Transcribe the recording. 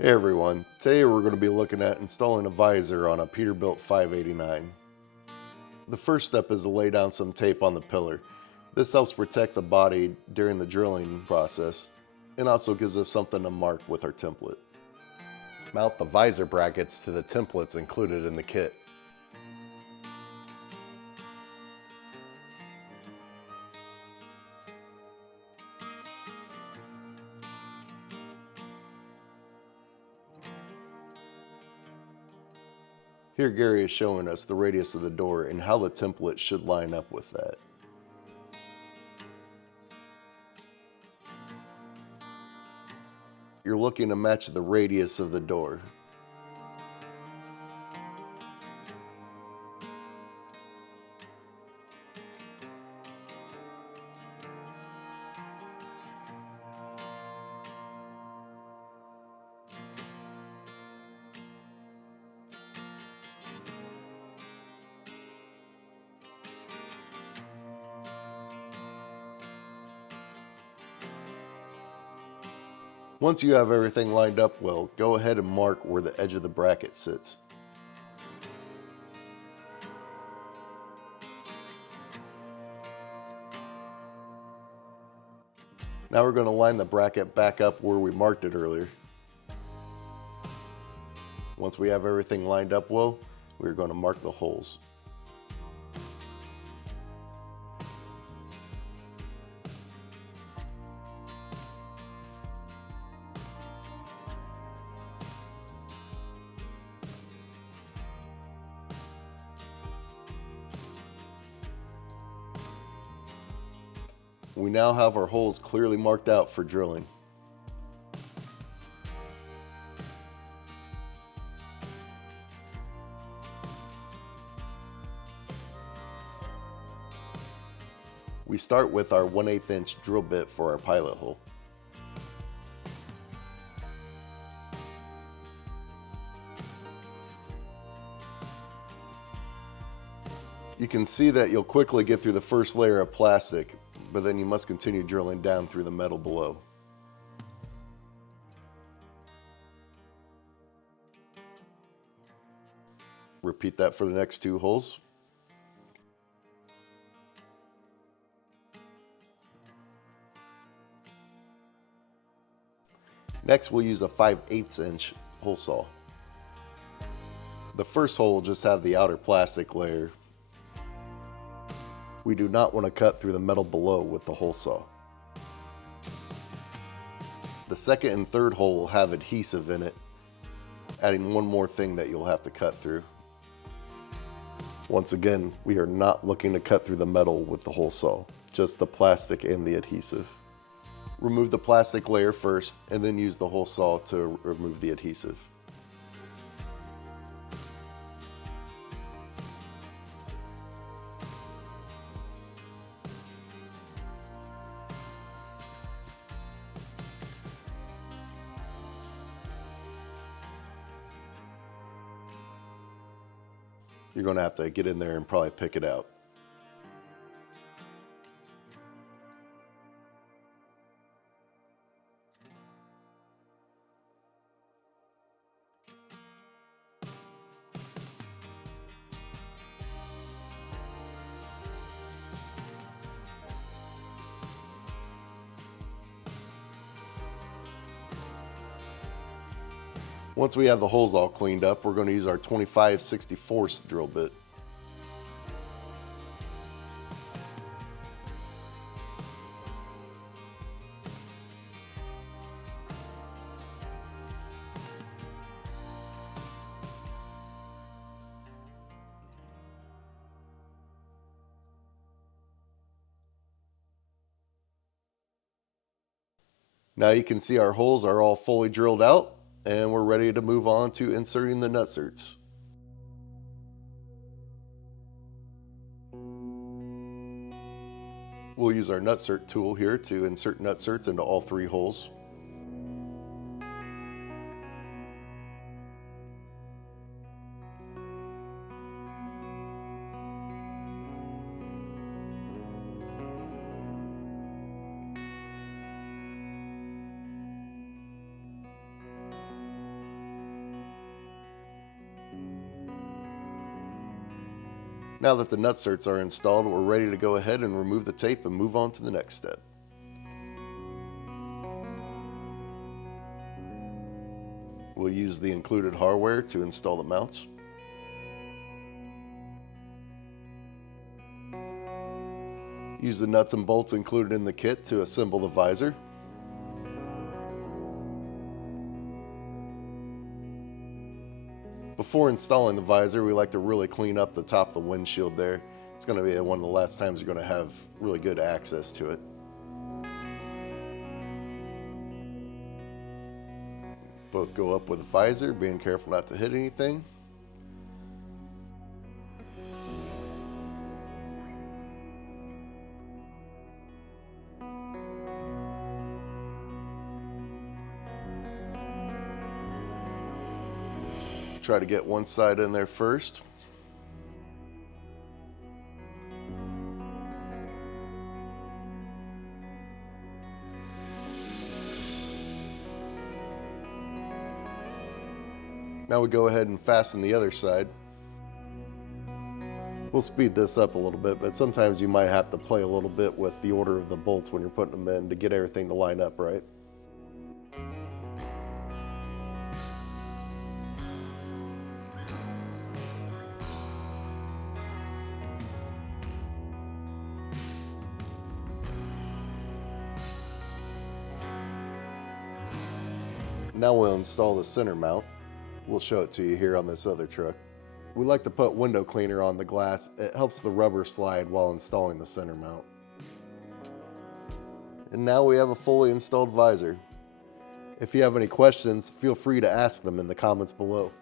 Hey everyone, today we're going to be looking at installing a visor on a Peterbilt 589. The first step is to lay down some tape on the pillar. This helps protect the body during the drilling process and also gives us something to mark with our template. Mount the visor brackets to the templates included in the kit. Here Gary is showing us the radius of the door and how the template should line up with that. You're looking to match the radius of the door. Once you have everything lined up well, go ahead and mark where the edge of the bracket sits. Now we're going to line the bracket back up where we marked it earlier. Once we have everything lined up well, we're going to mark the holes. We now have our holes clearly marked out for drilling. We start with our 1/8 inch drill bit for our pilot hole. You can see that you'll quickly get through the first layer of plastic, but then you must continue drilling down through the metal below. Repeat that for the next two holes. Next, we'll use a 5/8 inch hole saw. The first hole will just have the outer plastic layer. We do not want to cut through the metal below with the hole saw. The second and third hole will have adhesive in it, adding one more thing that you'll have to cut through. Once again, we are not looking to cut through the metal with the hole saw, just the plastic and the adhesive. Remove the plastic layer first and then use the hole saw to remove the adhesive. You're going to have to get in there and probably pick it out. Once we have the holes all cleaned up, we're going to use our 25/64 drill bit. Now you can see our holes are all fully drilled out, and we're ready to move on to inserting the nutserts. We'll use our nutsert tool here to insert nutserts into all three holes. Now that the Nutserts are installed, we're ready to go ahead and remove the tape and move on to the next step. We'll use the included hardware to install the mounts. Use the nuts and bolts included in the kit to assemble the visor. Before installing the visor, we like to really clean up the top of the windshield there. It's going to be one of the last times you're going to have really good access to it. Both go up with the visor, being careful not to hit anything. Try to get one side in there first. Now we go ahead and fasten the other side. We'll speed this up a little bit, but sometimes you might have to play a little bit with the order of the bolts when you're putting them in to get everything to line up right. Now we'll install the center mount. We'll show it to you here on this other truck. We like to put window cleaner on the glass. It helps the rubber slide while installing the center mount. And now we have a fully installed visor. If you have any questions, feel free to ask them in the comments below.